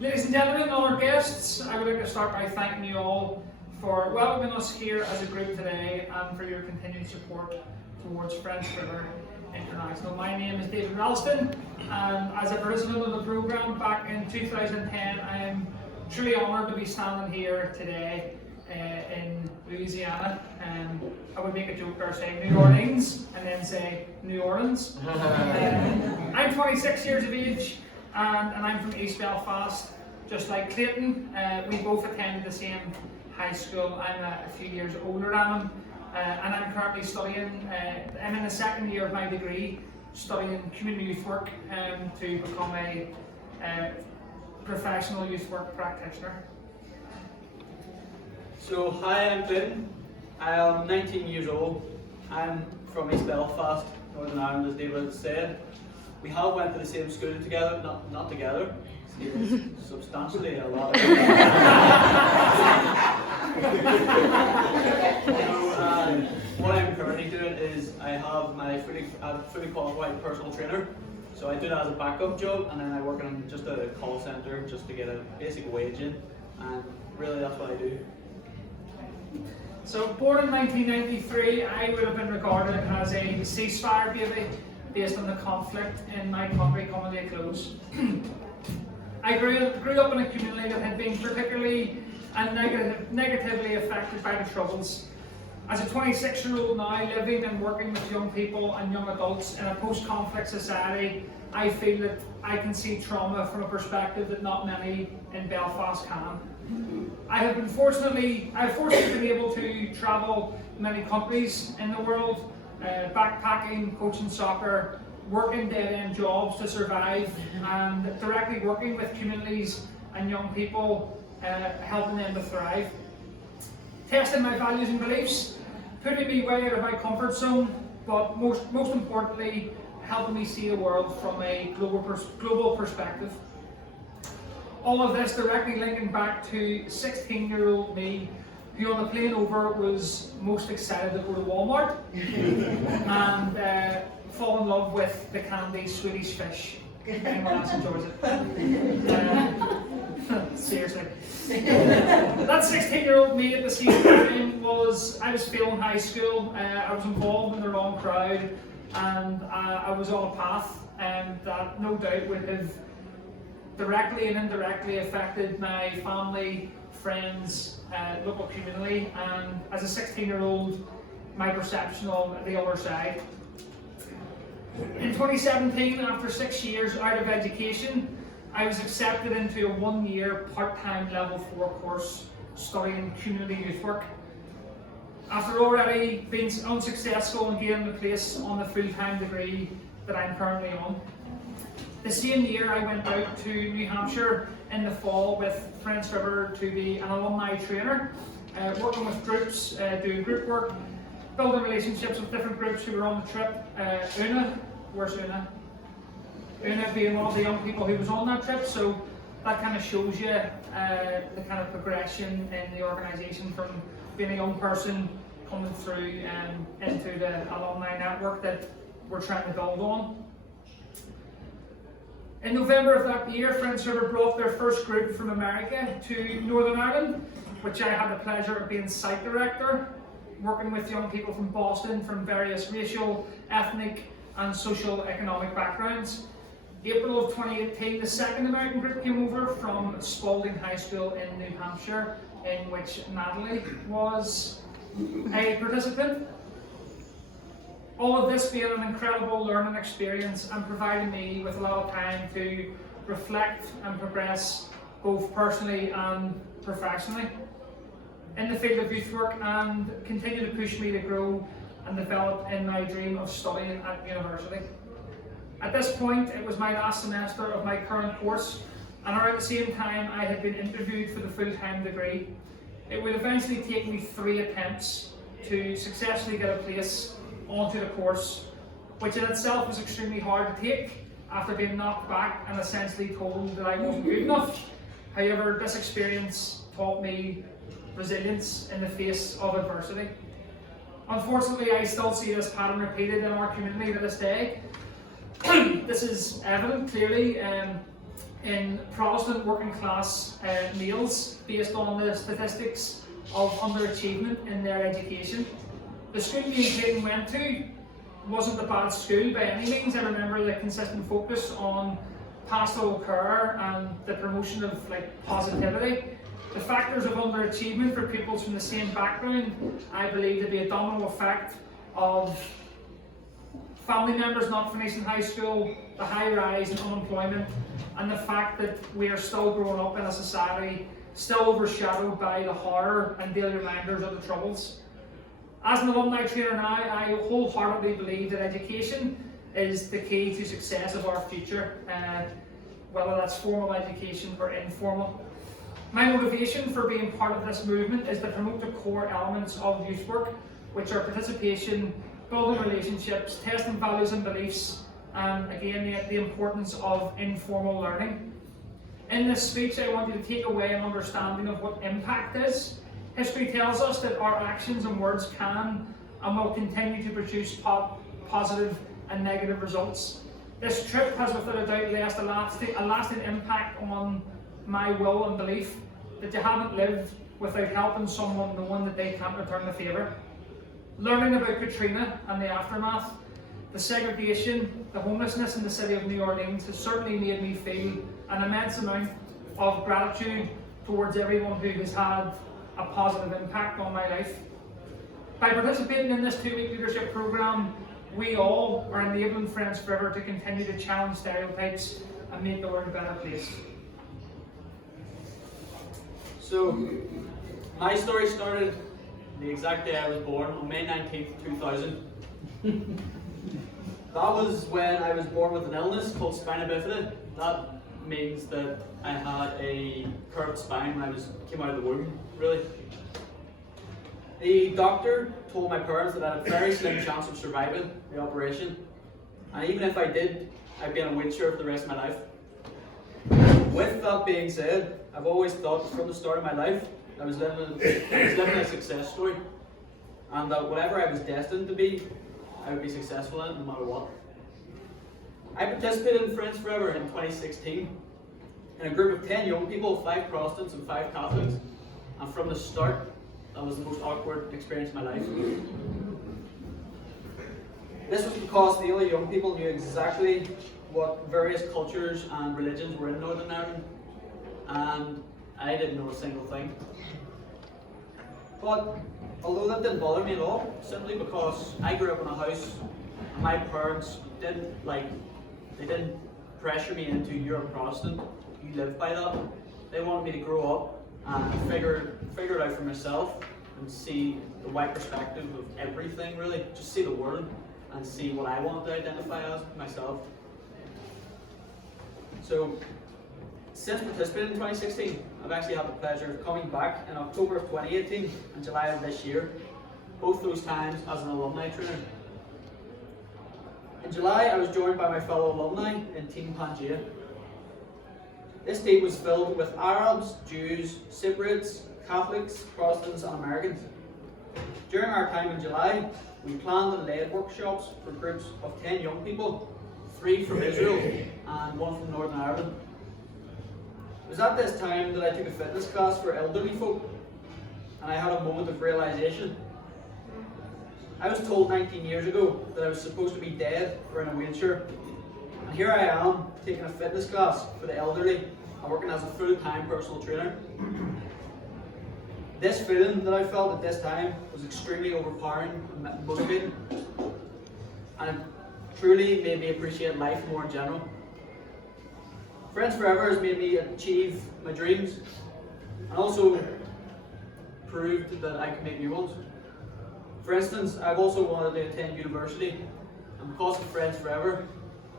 Ladies and gentlemen, all our guests, I would like to start by thanking you all for welcoming us here as a group today and for your continued support towards French River International. My name is David Ralston, and as a participant of the programme back in 2010, I am truly honoured to be standing here today in Louisiana. I would make a joke there saying New Orleans and then say New Orleans. I'm 26 years of age and I'm from East Belfast, just like Clayton. We both attended the same high school. I'm a few years older than him, and I'm currently studying, I'm in the second year of my degree, studying community youth work to become a professional youth work practitioner. So, hi, I'm Clayton. I am 19 years old. I'm from East Belfast, Northern Ireland, as David said. We have went to the same school together, not together, substantially a lot. What I'm currently doing is I have my fully qualified personal trainer. So I do that as a backup job, and then I work in just a call centre just to get a basic wage in, and really that's what I do. So, born in 1993, I would have been regarded as a ceasefire baby based on the conflict in my country coming to a close. I grew up in a community that had been particularly and negatively affected by the Troubles. As a 26-year-old now, living and working with young people and young adults in a post-conflict society, I feel that I can see trauma from a perspective that not many in Belfast can. I have fortunately been able to travel many countries in the world, backpacking, coaching soccer, working dead-end jobs to survive, and directly working with communities and young people, helping them to thrive. Testing my values and beliefs, putting me way out of my comfort zone, but most importantly, helping me see the world from a global perspective. All of this directly linking back to 16-year-old me, who on the plane over was most excited to go to Walmart and fall in love with the candy Swedish fish. If anyone else enjoys it. Seriously. That 16-year-old me at the same time I was failing high school, I was involved in the wrong crowd, and I was on a path that no doubt would have directly and indirectly affected my family, friends, local community, and as a 16-year-old, my perception of the other side. In 2017, after 6 years out of education, I was accepted into a 1-year part-time level 4 course studying community youth work. After already being unsuccessful in getting the place on the full-time degree that I'm currently on. The same year I went out to New Hampshire in the fall with French River to be an alumni trainer, working with groups, doing group work, building relationships with different groups who were on the trip. Una, where's Una? Una being one of the young people who was on that trip, so that kind of shows you the kind of progression in the organisation from being a young person coming through into the alumni network that we're trying to build on. In November of that year, French River brought their first group from America to Northern Ireland, which I had the pleasure of being site director, working with young people from Boston from various racial, ethnic and social economic backgrounds. April of 2018, the second American group came over from Spalding High School in New Hampshire, in which Natalie was a participant. All of this being an incredible learning experience and providing me with a lot of time to reflect and progress both personally and professionally in the field of youth work, and continue to push me to grow and develop in my dream of studying at university. At this point, it was my last semester of my current course, and around the same time I had been interviewed for the full-time degree. It would eventually take me 3 attempts to successfully get a place onto the course, which in itself was extremely hard to take after being knocked back and essentially told that I wasn't good enough. However, this experience taught me resilience in the face of adversity. Unfortunately, I still see this pattern repeated in our community to this day. This is evident clearly in Protestant working class males based on the statistics of underachievement in their education. The school me and Clayton went to wasn't a bad school by any means. I remember the consistent focus on pastoral care and the promotion of positivity. The factors of underachievement for pupils from the same background, I believe, to be a domino effect of family members not finishing high school, the high rise in unemployment, and the fact that we are still growing up in a society still overshadowed by the horror and daily reminders of the Troubles. As an alumni trainer now, I wholeheartedly believe that education is the key to success of our future, whether that's formal education or informal. My motivation for being part of this movement is to promote the core elements of youth work, which are participation, building relationships, testing values and beliefs, and again the importance of informal learning. In this speech, I want you to take away an understanding of what impact is. History tells us that our actions and words can and will continue to produce positive and negative results. This trip has without a doubt left a lasting impact on my will and belief that you haven't lived without helping someone knowing that they can't return the favour. Learning about Katrina and the aftermath, the segregation, the homelessness in the city of New Orleans has certainly made me feel an immense amount of gratitude towards everyone who has had a positive impact on my life. By participating in this 2-week leadership programme, we all are enabling Friends Forever to continue to challenge stereotypes and make the world a better place. So, my story started the exact day I was born, on May 19th, 2000. That was when I was born with an illness called spina bifida. That means that I had a curved spine when I came out of the womb, really. The doctor told my parents that I had a very slim chance of surviving the operation, and even if I did, I'd be in a wheelchair for the rest of my life. With that being said, I've always thought from the start of my life I was living a success story, and that whatever I was destined to be, I would be successful in it no matter what. I participated in Friends Forever in 2016 in a group of 10 young people, 5 Protestants and 5 Catholics, and from the start, that was the most awkward experience of my life. This was because the other young people knew exactly what various cultures and religions were in Northern Ireland, and I didn't know a single thing. But although that didn't bother me at all, simply because I grew up in a house and my parents didn't pressure me into you're a Protestant, you live by that. They wanted me to grow up and figure it out for myself and see the wide perspective of everything, really. Just see the world and see what I want to identify as myself. So, since participating in 2016, I've actually had the pleasure of coming back in October of 2018 and July of this year, both those times as an alumni trainer. In July, I was joined by my fellow alumni in Team Pangea. This team was filled with Arabs, Jews, Cypriots, Catholics, Protestants and Americans. During our time in July, we planned and led workshops for groups of 10 young people, 3 from Israel and 1 from Northern Ireland. It was at this time that I took a fitness class for elderly folk, and I had a moment of realisation. I was told 19 years ago that I was supposed to be dead or in a wheelchair, and here I am taking a fitness class for the elderly and working as a full-time personal trainer. This feeling that I felt at this time was extremely overpowering and motivating, and it truly made me appreciate life more in general. Friends Forever has made me achieve my dreams and also proved that I can make new ones. For instance, I've also wanted to attend university, and because of Friends Forever,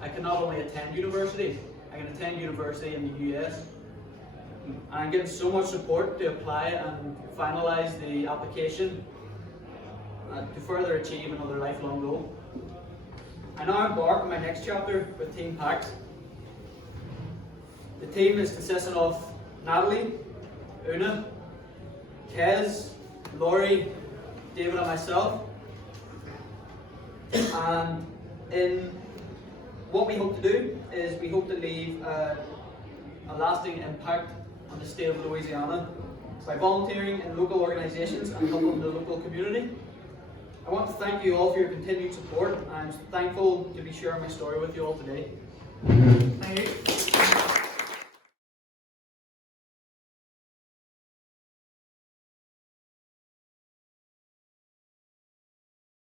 I can not only attend university, I can attend university in the US. And I'm getting so much support to apply and finalise the application to further achieve another lifelong goal. I now embark on my next chapter with Team PAX. The team is consisting of Natalie, Una, Kez, Laurie, David and myself. And in what we hope to do is we hope to leave a a lasting impact on the state of Louisiana by volunteering in local organisations and helping the local community. I want to thank you all for your continued support. I'm thankful to be sharing my story with you all today. Thank you.